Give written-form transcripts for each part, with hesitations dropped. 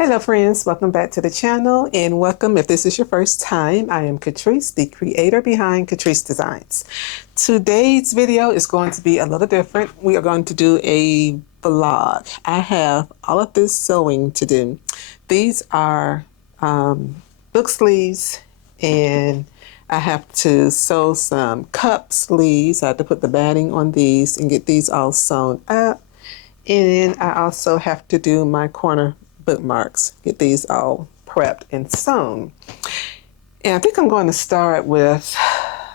Hello friends, welcome back to the channel and welcome if this is your first time. I am Catrice, the creator behind Catrice Designs. Today's video is going to be a little different. We are going to do a vlog. I have all of this sewing to do. These are book sleeves and I have to sew some cup sleeves. I have to put the batting on these and get these all sewn up. And I also have to do my corner bookmarks, get these all prepped and sewn. And I think I'm going to start with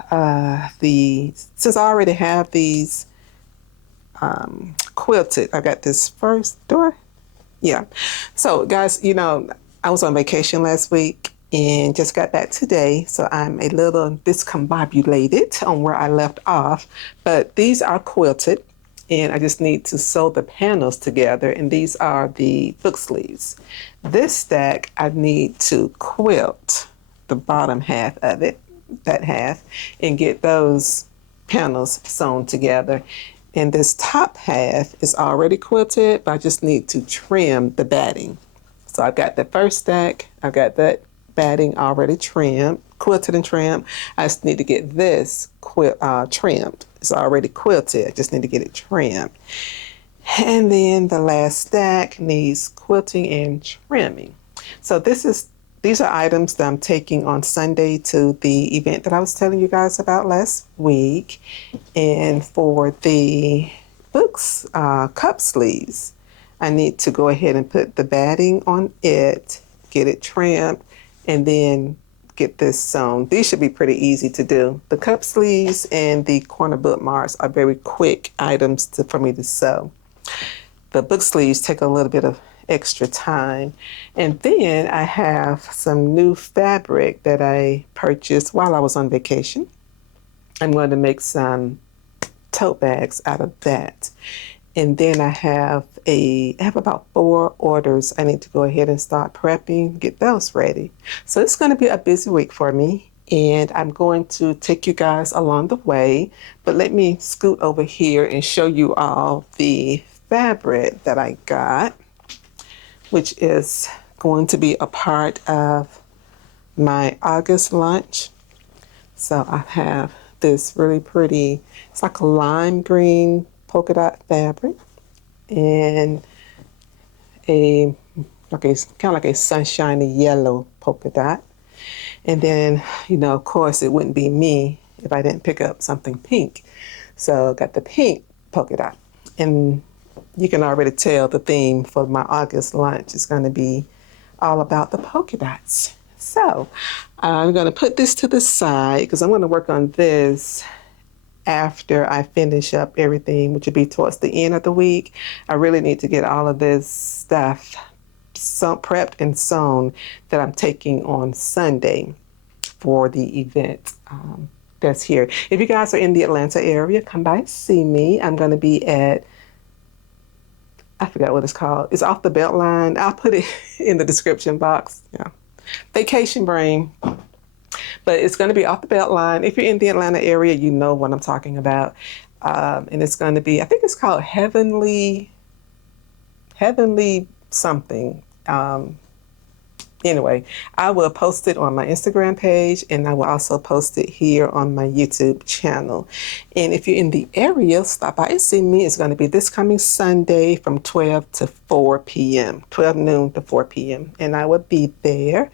since I already have these quilted, I got this first door. Yeah. So guys, you know, I was on vacation last week and just got back today. So I'm a little discombobulated on where I left off, but these are quilted. And I just need to sew the panels together, and these are the book sleeves. This stack, I need to quilt the bottom half of it, that half, and get those panels sewn together. And this top half is already quilted, but I just need to trim the batting. So I've got the first stack, I've got that batting already trimmed, quilted and trimmed. I just need to get this trimmed. It's already quilted. I just need to get it trimmed. And then the last stack needs quilting and trimming. So these are items that I'm taking on Sunday to the event that I was telling you guys about last week. And for the books, cup sleeves, I need to go ahead and put the batting on it, get it trimmed, and then get this sewn. These should be pretty easy to do. The cup sleeves and the corner bookmarks are very quick items for me to sew. The book sleeves take a little bit of extra time. And then I have some new fabric that I purchased while I was on vacation. I'm going to make some tote bags out of that. And then I have about 4 orders. I need to go ahead and start prepping, get those ready. So it's going to be a busy week for me, and I'm going to take you guys along the way. But let me scoot over here and show you all the fabric that I got, which is going to be a part of my August lunch. So I have this really pretty, it's like a lime green polka dot fabric and kind of like a sunshiny yellow polka dot. And then, you know, of course, it wouldn't be me if I didn't pick up something pink. So I got the pink polka dot. And you can already tell the theme for my August lunch is going to be all about the polka dots. So I'm going to put this to the side because I'm going to work on this after I finish up everything, which will be towards the end of the week. I really need to get all of this stuff prepped and sewn that I'm taking on Sunday for the event that's here. If you guys are in the Atlanta area, come by and see me. I'm going to be at, I forgot what it's called. It's off the Beltline. I'll put it in the description box. Yeah, Vacation Brain. But it's going to be off the Beltline. If you're in the Atlanta area, you know what I'm talking about. And it's going to be, I think it's called Heavenly something. Anyway, I will post it on my Instagram page, and I will also post it here on my YouTube channel. And if you're in the area, stop by and see me. It's going to be this coming Sunday from 12 to 4 p.m., 12 noon to 4 p.m., and I will be there.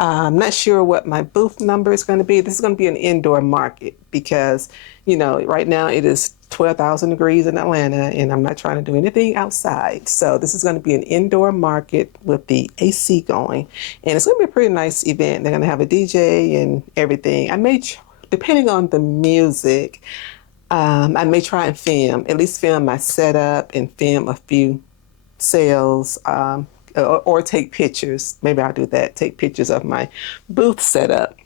I'm not sure what my booth number is going to be. This is going to be an indoor market because, you know, right now it is 12,000 degrees in Atlanta and I'm not trying to do anything outside. So this is going to be an indoor market with the AC going, and it's going to be a pretty nice event. They're going to have a DJ and everything. I may, depending on the music, I may try and at least film my setup and film a few sales, or take pictures. Maybe I'll do that. Take pictures of my booth setup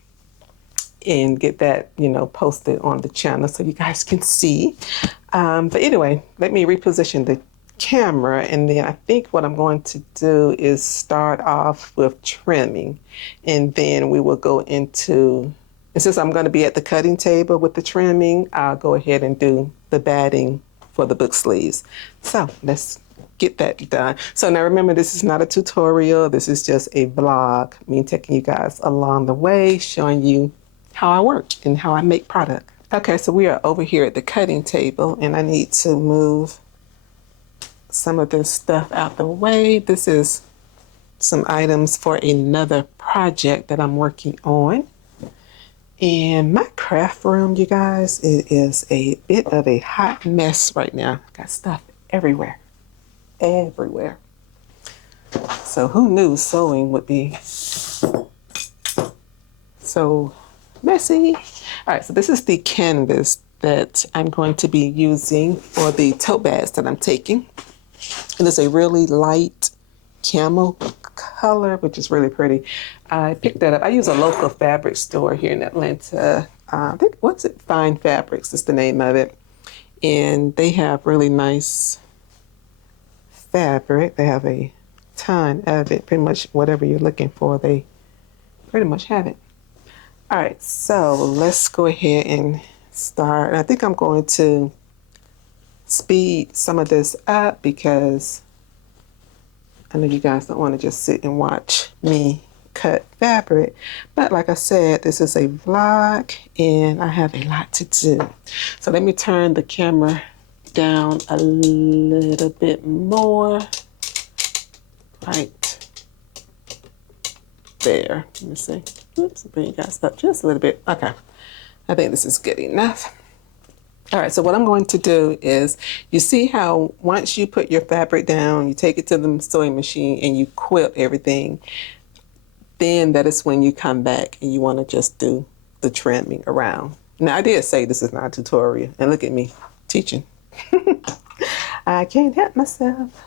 and get that, you know, posted on the channel so you guys can see. But anyway, let me reposition the camera, and then I think what I'm going to do is start off with trimming, and then we will go into, and since I'm going to be at the cutting table with the trimming, I'll go ahead and do the batting for the book sleeves. So let's get that done. So now remember, this is not a tutorial. This is just a vlog, me taking you guys along the way, showing you how I work and how I make product. Okay, so we are over here at the cutting table, and I need to move some of this stuff out the way. This is some items for another project that I'm working on. In my craft room, you guys, it is a bit of a hot mess right now. Got stuff everywhere. Everywhere. So who knew sewing would be so messy? All right, so this is the canvas that I'm going to be using for the tote bags that I'm taking. And it's a really light camel color, which is really pretty. I picked that up. I use a local fabric store here in Atlanta. I think, what's it? Fine Fabrics is the name of it. And they have really nice fabric. They have a ton of it. Pretty much whatever you're looking for, they pretty much have it. All right, so let's go ahead and start. I think I'm going to speed some of this up because I know you guys don't want to just sit and watch me cut fabric. But like I said, this is a vlog and I have a lot to do. So let me turn the camera down a little bit more. Right there. Let me see. Oops, bring you guys up just a little bit. Okay. I think this is good enough. All right, so what I'm going to do is, you see how once you put your fabric down, you take it to the sewing machine and you quilt everything, then that is when you come back and you want to just do the trimming around. Now, I did say this is not a tutorial, and look at me teaching. I can't help myself.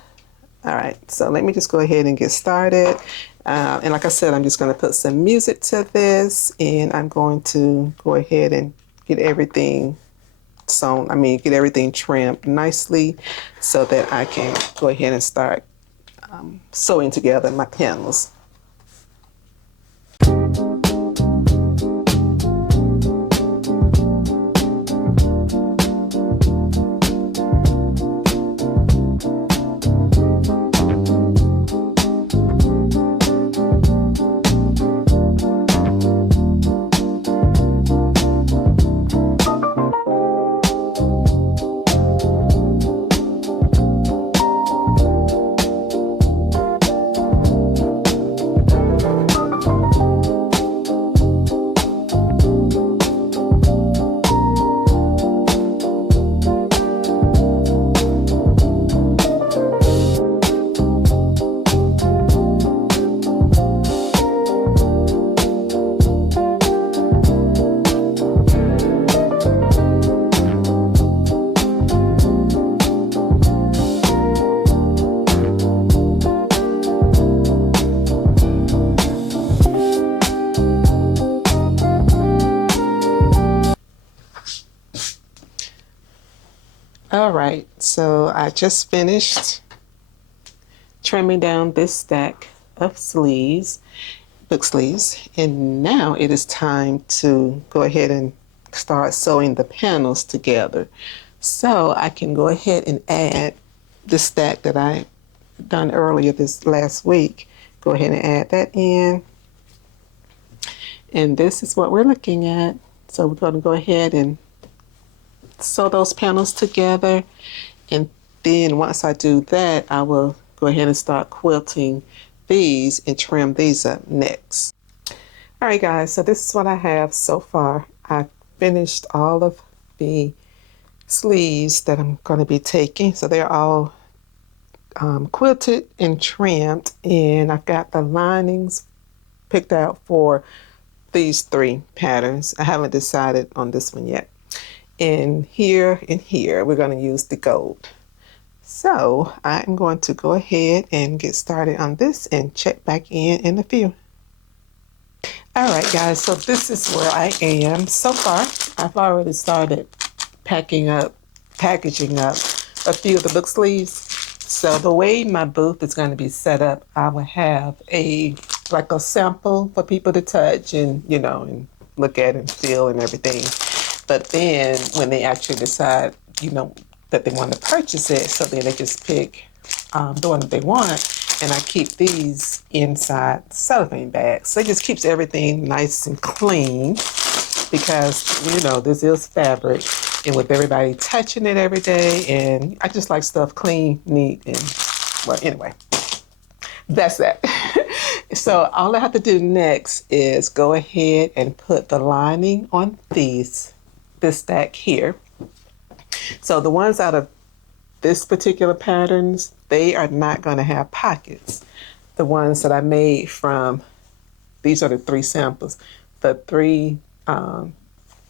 All right, so let me just go ahead and get started. And like I said, I'm just going to put some music to this, and I'm going to go ahead and get everything get everything trimmed nicely so that I can go ahead and start sewing together my panels. All right, so I just finished trimming down this stack of sleeves, book sleeves, and now it is time to go ahead and start sewing the panels together. So I can go ahead and add the stack that I done earlier this last week. Go ahead and add that in. And this is what we're looking at. So we're going to go ahead and sew those panels together, and then once I do that, I will go ahead and start quilting these and trim these up next. All right, guys, so this is what I have so far. I finished all of the sleeves that I'm going to be taking, so they're all quilted and trimmed, and I've got the linings picked out for these 3 patterns. I haven't decided on this one yet. And here, we're going to use the gold. So I'm going to go ahead and get started on this and check back in a few. All right, guys, so this is where I am so far. I've already started packaging up a few of the book sleeves. So the way my booth is going to be set up, I will have like a sample for people to touch and, and look at and feel and everything. But then when they actually decide, that they want to purchase it, so then they just pick the one that they want. And I keep these inside cellophane bags. So it just keeps everything nice and clean because, you know, this is fabric. And with everybody touching it every day, and I just like stuff clean, neat, and, well, anyway, that's that. So all I have to do next is go ahead and put the lining on this stack here. So the ones out of this particular patterns, they are not going to have pockets. The ones that I made from, these are the 3 samples. The 3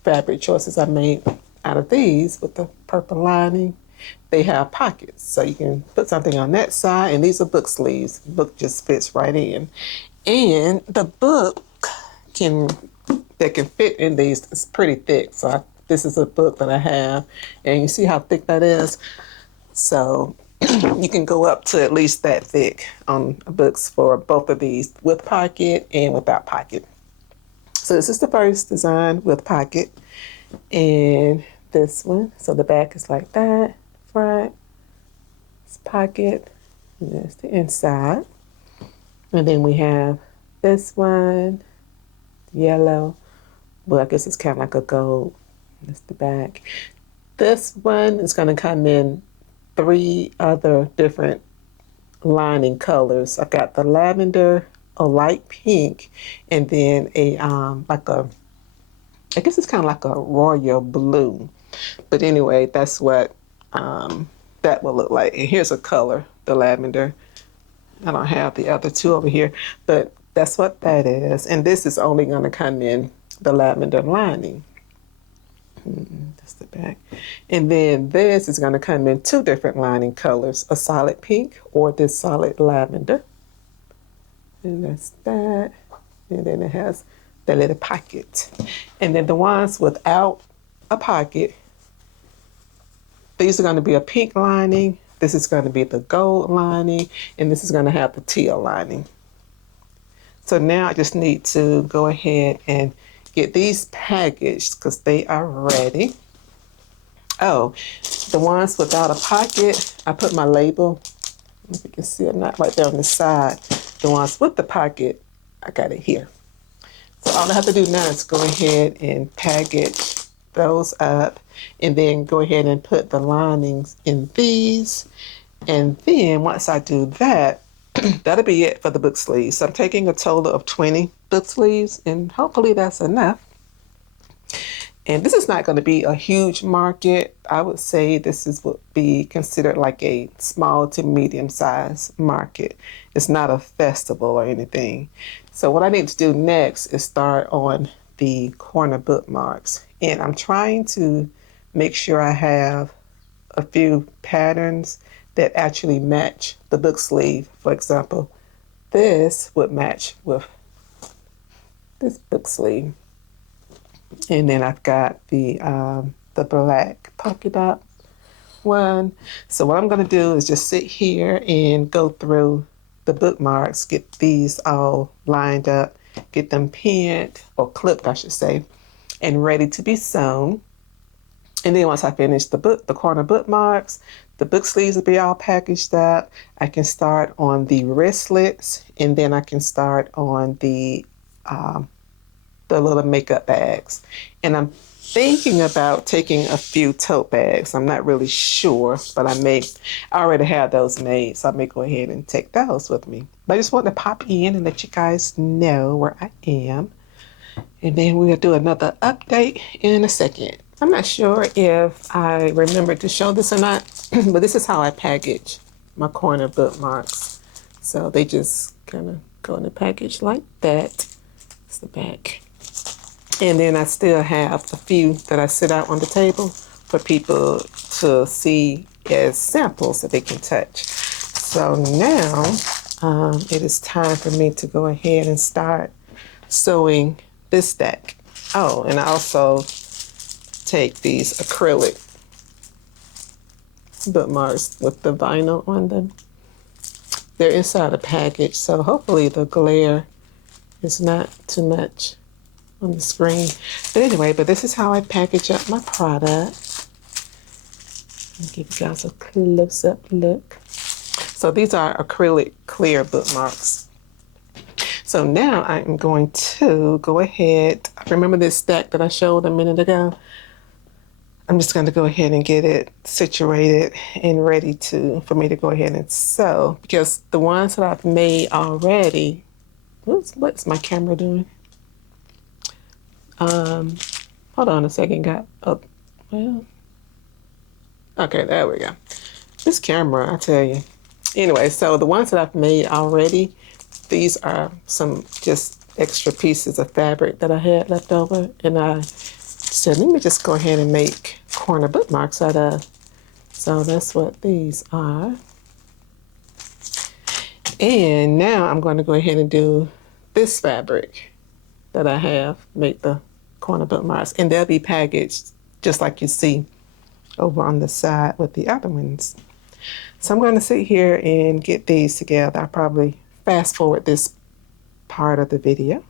fabric choices I made out of these with the purple lining, they have pockets. So you can put something on that side, and these are book sleeves. The book just fits right in. And the book that can fit in these is pretty thick. So this is a book that I have, and you see how thick that is? So you can go up to at least that thick on books for both of these, with pocket and without pocket. So this is the first design with pocket, and this one. So the back is like that, front, it's pocket, and there's the inside. And then we have this one, yellow. Well, I guess it's kind of like a gold. That's the back. This one is going to come in 3 other different lining colors. I've got the lavender, a light pink, and then a like a, I guess it's kind of like a royal blue. But anyway, that's what that will look like. And here's a color, the lavender. I don't have the other 2 over here, but that's what that is. And this is only going to come in the lavender lining. That's the back. And then this is going to come in 2 different lining colors, a solid pink or this solid lavender. And that's that. And then it has the little pocket. And then the ones without a pocket, these are going to be a pink lining. This is going to be the gold lining. And this is going to have the teal lining. So now I just need to go ahead and get these packaged because they are ready. Oh, the ones without a pocket, I put my label, if you can see it, not right there on the side. The ones with the pocket, I got it here. So all I have to do now is go ahead and package those up, and then go ahead and put the linings in these. And then once I do that, that'll be it for the book sleeves. So I'm taking a total of 20 book sleeves, and hopefully that's enough. And this is not going to be a huge market. I would say this would be considered like a small to medium sized market. It's not a festival or anything. So what I need to do next is start on the corner bookmarks. And I'm trying to make sure I have a few patterns that actually match the book sleeve. For example, this would match with this book sleeve. And then I've got the black polka dot one. So what I'm going to do is just sit here and go through the bookmarks, get these all lined up, get them pinned, or clipped I should say, and ready to be sewn. And then once I finish the corner bookmarks, the book sleeves will be all packaged up. I can start on the wristlets, and then I can start on the little makeup bags. And I'm thinking about taking a few tote bags. I'm not really sure, but I already have those made, so I may go ahead and take those with me. But I just want to pop in and let you guys know where I am. And then we'll do another update in a second. I'm not sure if I remember to show this or not, but this is how I package my corner bookmarks. So they just kind of go in the package like that. That's the back. And then I still have a few that I sit out on the table for people to see as samples that they can touch. So now it is time for me to go ahead and start sewing this stack. Oh, and I also take these acrylic bookmarks with the vinyl on them. They're inside a package, so hopefully the glare is not too much on the screen. But anyway, this is how I package up my product. I'll give you guys a close-up look. So these are acrylic clear bookmarks. So now I'm going to go ahead. Remember this stack that I showed a minute ago? I'm just going to go ahead and get it situated and ready for me to go ahead and sew, because the ones that I've made already, what's my camera doing? Hold on a second, got up. Well, okay, there we go. This camera, I tell you. Anyway, so the ones that I've made already, these are some just extra pieces of fabric that I had left over, and I said, let me just go ahead and make corner bookmarks out of. So that's what these are. And now I'm going to go ahead and do this fabric that I have, make the corner bookmarks, and they'll be packaged just like you see over on the side with the other ones. So I'm going to sit here and get these together. I'll probably fast forward this part of the video.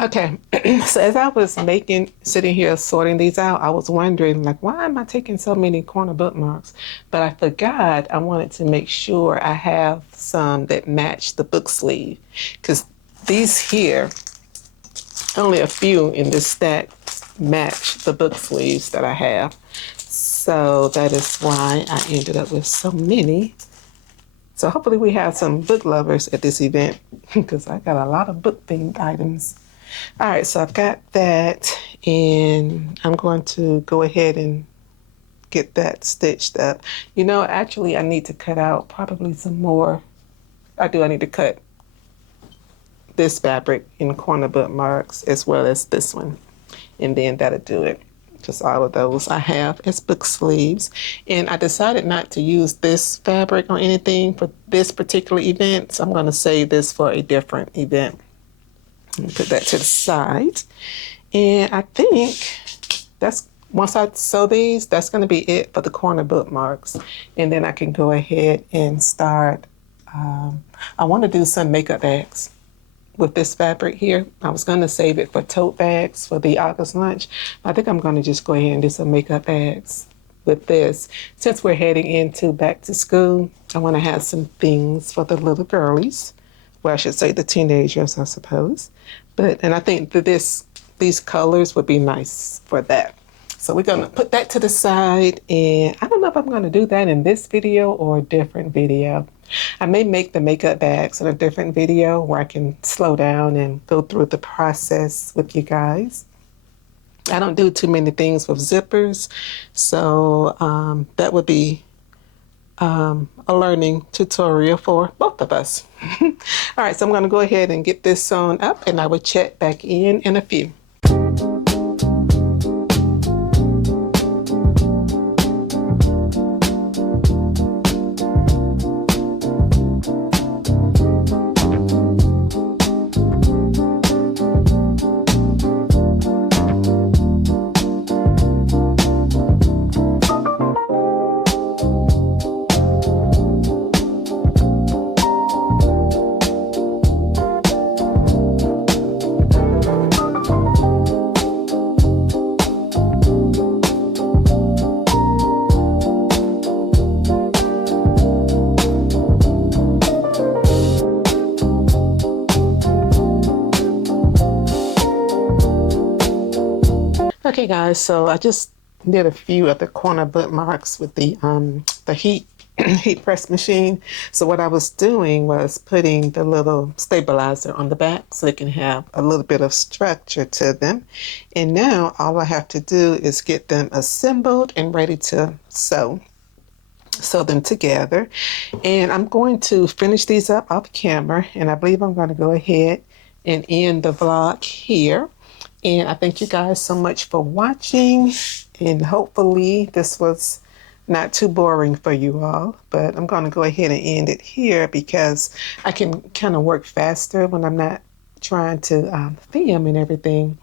Okay, so as I was sitting here sorting these out, I was wondering, like, why am I taking so many corner bookmarks? But I forgot I wanted to make sure I have some that match the book sleeve, because these here, only a few in this stack match the book sleeves that I have. So that is why I ended up with so many. So hopefully we have some book lovers at this event, because I got a lot of book themed items. All right, so I've got that, and I'm going to go ahead and get that stitched up. You know, actually, I need to cut out probably some more. I need to cut this fabric in corner bookmarks as well as this one, and then that'll do it. Just all of those I have as book sleeves. And I decided not to use this fabric on anything for this particular event, so I'm going to save this for a different event. Put that to the side. And I think once I sew these, that's going to be it for the corner bookmarks. And then I can go ahead and start. I want to do some makeup bags with this fabric here. I was going to save it for tote bags for the August lunch. I think I'm going to just go ahead and do some makeup bags with this. Since we're heading into back to school, I want to have some things for the little girlies. Well, I should say the teenagers, I suppose. And I think that these colors would be nice for that. So we're going to put that to the side, and I don't know if I'm going to do that in this video or a different video. I may make the makeup bags in a different video where I can slow down and go through the process with you guys. I don't do too many things with zippers, so that would be a learning tutorial for both of us. All right, so I'm going to go ahead and get this sewn up, and I will check back in a few. Okay guys, so I just did a few of the corner bookmarks with the heat heat press machine. So what I was doing was putting the little stabilizer on the back so they can have a little bit of structure to them. And now all I have to do is get them assembled and ready to sew them together. And I'm going to finish these up off camera, and I believe I'm going to go ahead and end the vlog here. And I thank you guys so much for watching, and hopefully this was not too boring for you all, but I'm going to go ahead and end it here because I can kind of work faster when I'm not trying to film and everything.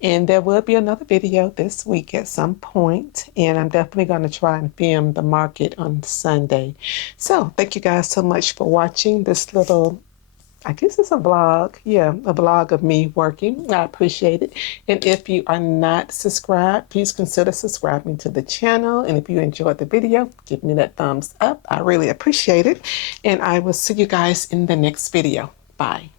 And there will be another video this week at some point, and I'm definitely going to try and film the market on Sunday. So thank you guys so much for watching this little, I guess it's a vlog. Yeah, a vlog of me working. I appreciate it. And if you are not subscribed, please consider subscribing to the channel. And if you enjoyed the video, give me that thumbs up. I really appreciate it. And I will see you guys in the next video. Bye.